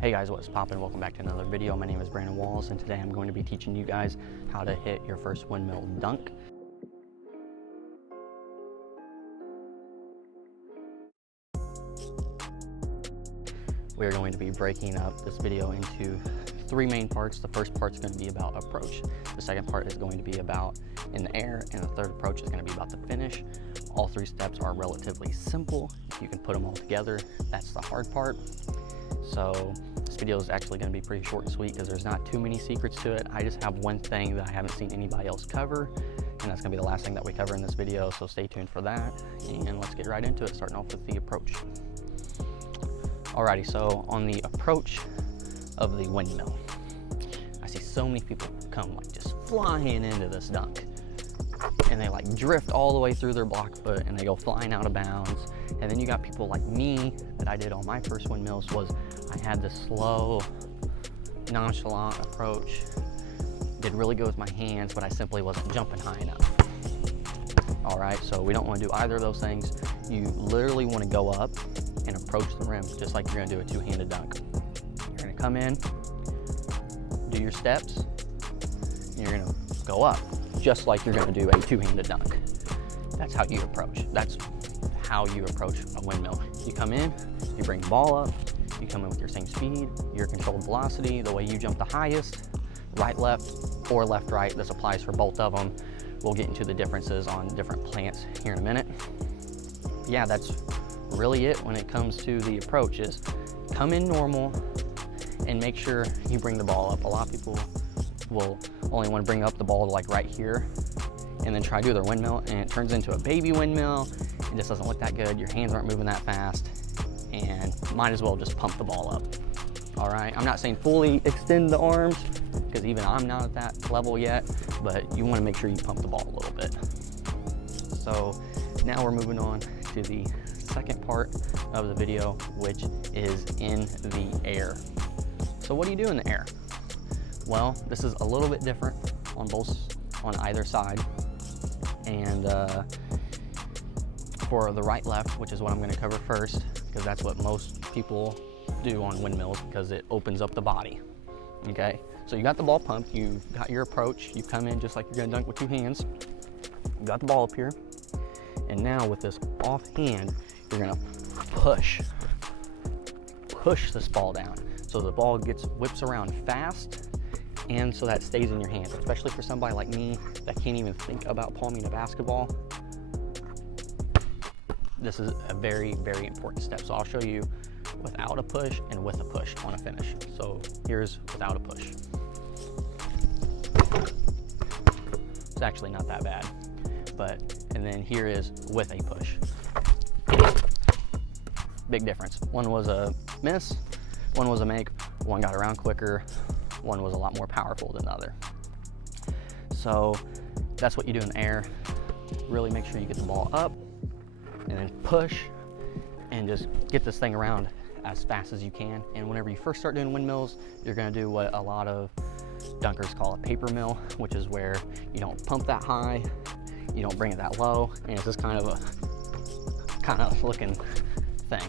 Hey guys, what's poppin'? Welcome back to another video. My name is Brandon Walls, and today I'm going to be teaching you guys how to hit your first windmill dunk. We are going to be breaking up this video into three main parts. The first part is going to be about approach. The second part is going to be about in the air, and the third approach is going to be about the finish. All three steps are relatively simple. You can put them all together. That's the hard part. So this video is actually going to be pretty short and sweet because there's not too many secrets to it. I just have one thing that I haven't seen anybody else cover, and that's going to be the last thing that we cover in this video, so stay tuned for that. And let's get right into it, starting off with the approach. Alrighty, so on the approach of the windmill, I see so many people come like just flying into this dunk, and they like drift all the way through their block foot and they go flying out of bounds. And then you got people like me that I did on my first windmills. Was I had this slow, nonchalant approach, did really good with my hands, but I simply wasn't jumping high enough. All right, so we don't want to do either of those things. You literally want to go up and approach the rim just like you're going to do a two-handed dunk. You're going to come in, do your steps, and you're going to go up just like you're going to do a two-handed dunk. That's how you approach. That's how you approach a windmill. You come in, you bring the ball up, you come in with your same speed, your controlled velocity, the way you jump the highest, right, left, or left, right. This applies for both of them. We'll get into the differences on different plants here in a minute. Yeah, that's really it when it comes to the approach. Is come in normal and make sure you bring the ball up. A lot of people will only want to bring up the ball to like right here and then try to do their windmill, and it turns into a baby windmill. It just doesn't look that good. Your hands aren't moving that fast, and might as well just pump the ball up. All right, I'm not saying fully extend the arms because even I'm not at that level yet, but you want to make sure you pump the ball a little bit. So now we're moving on to the second part of the video, which is in the air. So what do you do in the air? Well, this is a little bit different on either side. And for the right left, which is what I'm going to cover first, because that's what most people do on windmills because it opens up the body. Okay, so you got the ball pumped, you got your approach, you come in just like you're going to dunk with two hands. You got the ball up here, and now with this offhand, you're going to push this ball down so the ball whips around fast, and so that stays in your hand, especially for somebody like me that can't even think about palming a basketball. This is a very, very important step. So I'll show you without a push and with a push on a finish. So here's without a push. It's actually not that bad, and then here is with a push. Big difference. One was a miss, one was a make, one got around quicker, one was a lot more powerful than the other. So that's what you do in the air. Really make sure you get the ball up and then push and just get this thing around as fast as you can. And whenever you first start doing windmills, you're going to do what a lot of dunkers call a paper mill, which is where you don't pump that high, you don't bring it that low, and it's just kind of looking thing.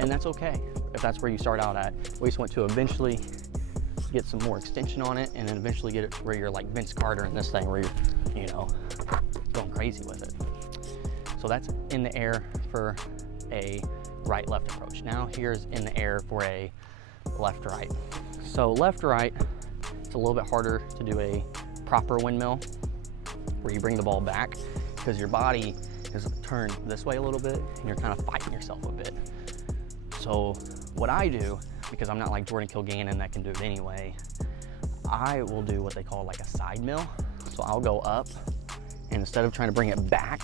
And that's okay if that's where you start out at. We just want to eventually get some more extension on it, and then eventually get it where you're like Vince Carter in this thing, where you're, going crazy with it. So that's in the air for a right-left approach. Now here's in the air for a left-right. So left-right, it's a little bit harder to do a proper windmill where you bring the ball back because your body is turned this way a little bit and you're kind of fighting yourself a bit. So what I do, because I'm not like Jordan Kilgannon that can do it anyway, I will do what they call like a side mill. So I'll go up, and instead of trying to bring it back,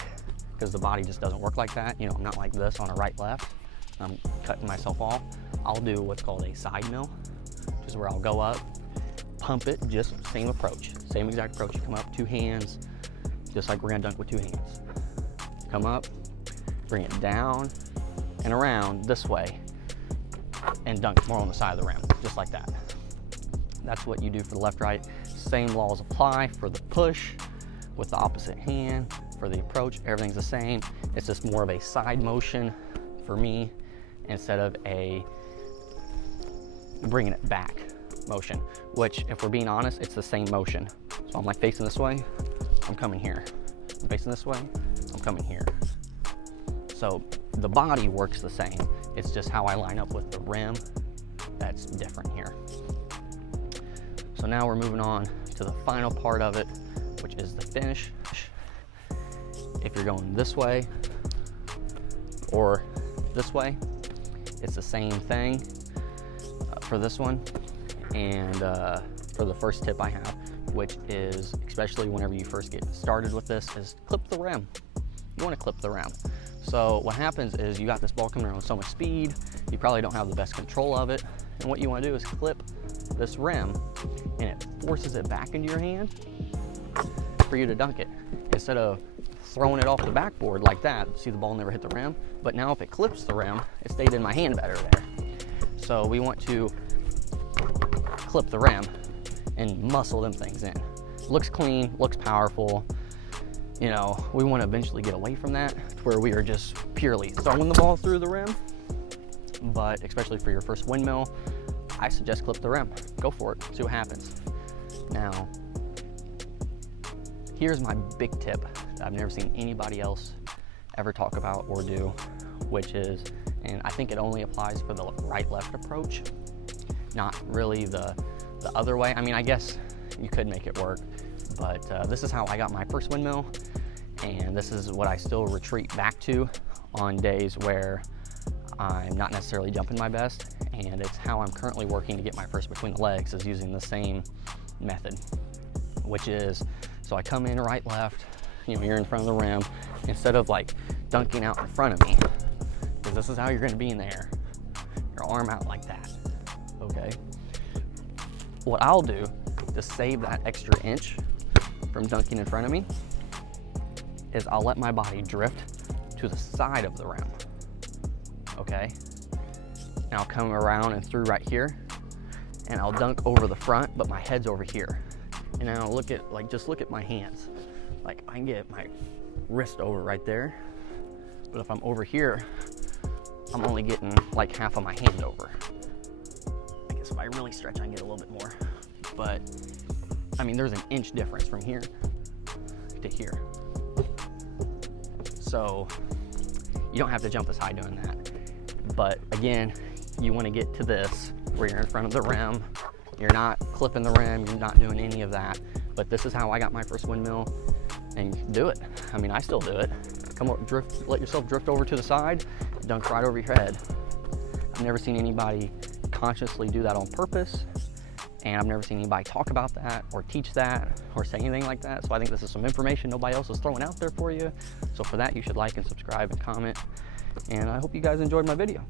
because the body just doesn't work like that, I'm not like this on a right-left, I'm cutting myself off, I'll do what's called a side mill, which is where I'll go up, pump it, just same approach, same exact approach. You come up, two hands, just like we're gonna dunk with two hands. Come up, bring it down and around this way, and dunk more on the side of the rim, just like that. That's what you do for the left-right. Same laws apply for the push with the opposite hand. For the approach, everything's the same. It's just more of a side motion for me instead of a bringing it back motion, which if we're being honest, it's the same motion. So I'm like facing this way, I'm coming here. I'm facing this way, I'm coming here. So the body works the same. It's just how I line up with the rim that's different here. So now we're moving on to the final part of it, which is the finish. If you're going this way or this way, it's the same thing for this one. And for the first tip I have, which is, especially whenever you first get started with this, is clip the rim. You want to clip the rim. So what happens is you got this ball coming around with so much speed, you probably don't have the best control of it. And what you want to do is clip this rim, and it forces it back into your hand for you to dunk it. Instead of throwing it off the backboard like that, see the ball never hit the rim, but now if it clips the rim, it stayed in my hand better there. So we want to clip the rim and muscle them things in. Looks clean, looks powerful. You know, we want to eventually get away from that to where we are just purely throwing the ball through the rim. But especially for your first windmill, I suggest clip the rim. Go for it, see what happens. Now, here's my big tip that I've never seen anybody else ever talk about or do, which is, and I think it only applies for the right-left approach, not really the other way. I mean, I guess you could make it work, but this is how I got my first windmill, and this is what I still retreat back to on days where I'm not necessarily jumping my best, and it's how I'm currently working to get my first between the legs, is using the same method, which is, so I come in right, left, you know, you're in front of the rim, instead of like dunking out in front of me, because this is how you're gonna be in the air, your arm out like that, okay? What I'll do to save that extra inch from dunking in front of me is I'll let my body drift to the side of the rim, okay? And I'll come around and through right here, and I'll dunk over the front, but my head's over here. And then I'll look at, like, just look at my hands. Like, I can get my wrist over right there, but if I'm over here, I'm only getting like half of my hand over. I guess if I really stretch, I can get a little bit more. But, I mean, there's an inch difference from here to here. So, you don't have to jump as high doing that. But again, you want to get to this where you're in front of the rim, you're not clipping the rim, you're not doing any of that. But this is how I got my first windmill, and do it. I mean, I still do it. Come over, drift, let yourself drift over to the side, dunk right over your head. I've never seen anybody consciously do that on purpose, and I've never seen anybody talk about that or teach that or say anything like that. So I think this is some information nobody else is throwing out there for you. So for that, you should like and subscribe and comment. And I hope you guys enjoyed my video.